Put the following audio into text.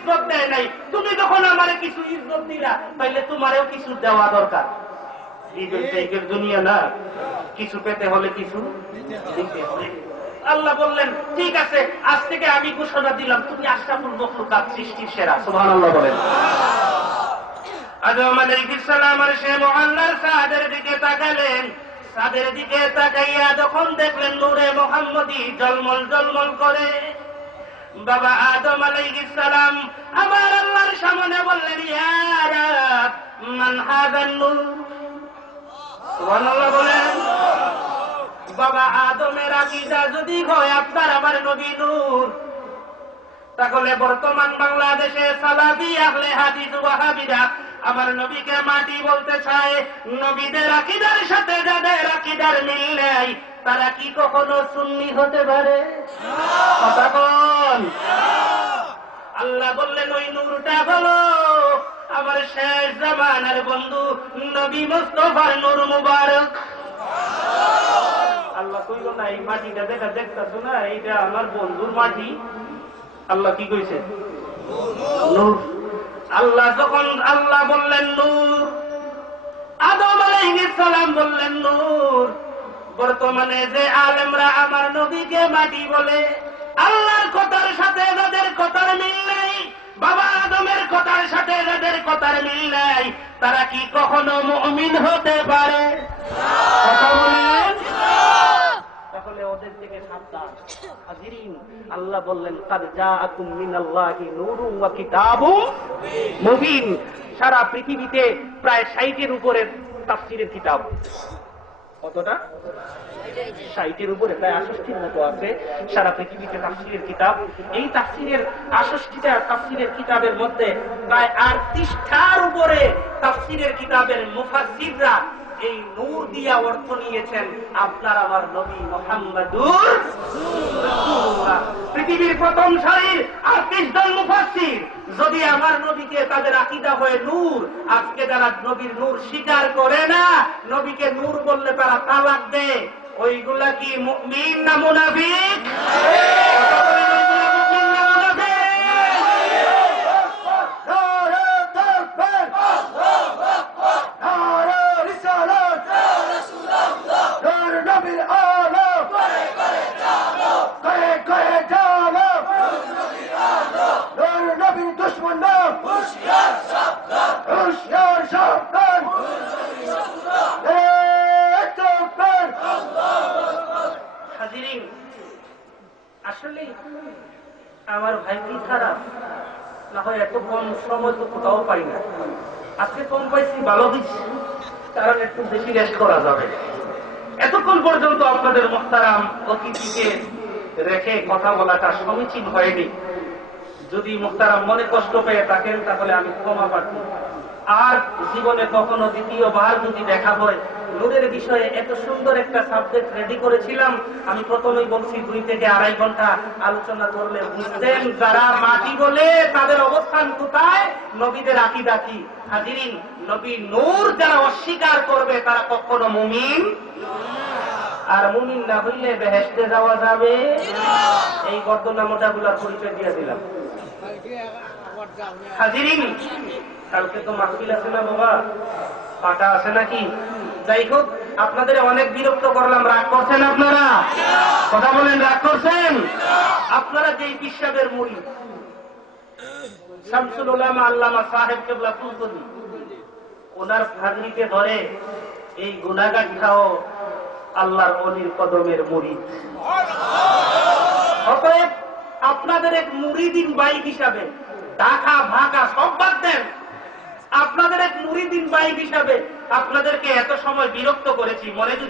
ইজ্জত দেয় নাই, তুমি যখন আমারে কিছু ইজ্জত দিলা, তাইলে তোমারও কিছু দেওয়া দরকার। এই দুনিয়া না, কিছু পেতে হলে কিছু দিতে হবে। আল্লাহ বললেন ঠিক আছে, আজ থেকে আমি ঘোষণা দিলাম তুমি আশরাফুল মখলুকাত, সৃষ্টির সেরা। সুবহানাল্লাহ বলেন। আদম আলাইহিস সালামের সে মুআল্লার সাদের দিকে তাকালেন। সাদের দিকে তাকাইয়া যখন দেখলেন নূরে মুহাম্মদী জলমল জলমল করে, বাবা আদম আলাইহিস সালাম আমার আল্লাহর সামনে বললেন, ইয়া রাব মান হাযান নূর। সুবহানাল্লাহ বলেন। বাবা আদমের আকীদা যদি হয় আপনার আমার নবী নূর, তাহলে বর্তমান বাংলাদেশে সালাফি আহলে হাদিস ওয়াহাবিরা আমার নবীকে মাটি বলতে চায়। নবীদের আকীদার সাথে যাদের আকীদার মিল নেই, তারা কি কখনো সুন্নি হতে পারে? কথা বল। আল্লাহ বললেন ওই নূরটা হলো আমার শেষ জামানার বন্ধু নবী মুস্তাফার নূর মুবারক। আল্লাহ কইল না এই মাটিটা যেটা দেখতেছো না, এইটা আমার বন্ধুর মাটি। আল্লাহ কি কইছে? নূর। আল্লাহ যখন আল্লাহ বললেন নূর, আদম আলাইহিস সালাম বললেন নূর। বর্তমানে যে আলেমরা আমার নবীকে মাটি বলে, আল্লাহর কথার সাথে যাদের কথার মিল নেই, বাবা আদমের কথার সাথে যাদের কথার মিল নেই, তারা কি কখনো মুমিন হতে পারে? কথা বলেন। তাহলে ওদের থেকে সাবধান। হাজিরিন, আল্লাহ বললেন কাদ জাআকুম মিনাল্লাহি নূরুন ওয়া কিতাবুম মুবিন। সারা পৃথিবীতে প্রায় 60-এর উপরে তাফসীরের কিতাব। কতটা? 60-এর উপরে, প্রায় 68-র মতো আছে সারা পৃথিবীতে তাফসীরের কিতাব। এই তাফসীরের 68টা তাফসীরের কিতাবের মধ্যে প্রায় 38টার উপরে তাফসীরের কিতাবের মুফাসসিররা এই নূর দিয়া অর্থ নিয়েছেন আপনার আমার নবী মুহাম্মদুর রাসূলুল্লাহ। পৃথিবীর প্রথম সারির 38 জন মুফাসসির যদি আমার নবীকে তাদের আকীদা হয়ে নূর, আজকে যারা নবীর নূর স্বীকার করে না, নবীকে নূর বললে তারা তালাক দেয়, ওইগুলা কি মুমিন না মুনাফিক? আসলে আমার ভাই কি খারাপ না হয়, এত কম সময় তো কোথাও পাই না। আজকে কম পাইছি, ভালো হয়েছে, কারণ একটু বেশি রেস্ট করা যাবে। এতক্ষণ পর্যন্ত আপনাদের মুহতারাম অতিথিকে রেখে কথা বলাটা সমীচীন হয়নি। যদি মুহতারাম মনে কষ্ট পেয়ে থাকেন তাহলে আমি ক্ষমা প্রার্থী। আর জীবনে কখনো দ্বিতীয়বার যদি দেখা হয়, নূরের বিষয়ে এত সুন্দর একটা সাবজেক্ট রেডি করেছিলাম, আমি প্রথমেই বলছি 2 থেকে 2.5 ঘন্টা আলোচনা করলে বুঝতেন যারা মাটি বলে তাদের অবস্থান কোথায়, নবীদের আকীদা কি। হাজিরিন, নবী নূর যারা অস্বীকার করবে তারা কখনো মুমিন, আর মুমিন না হইলে বেহেশতে যাওয়া যাবে। এই বর্তনা মোটাগুলার পরিচয় দিয়ে দিলাম। হাজিরিন, কালকে তো মাহফিল আছে না বাবা, পাটা আছে নাকি? যাই হোক, আপনাদের অনেক বিরক্ত করলাম, রাগ করছেন আপনারা? কথা বলেন, রাগ করছেন? আপনারা যেই পিসাবের মুরিদ শামসুল উলামা আল্লামা সাহেব কেবলা ফুলতলি, ওনার ফাগড়িতে ধরে এই গুনাহগারটাও আল্লাহর ওলির কদমের মুরিদ। অতএব আপনাদের এক মুরিদিন বাইক হিসাবে ঢাকা ভাকা সব বাদ দেন, আপনাদের এক মুরিদিন বাইক হিসাবে আপনাদেরকে এত সময় বিরক্ত করেছি, মনে যদি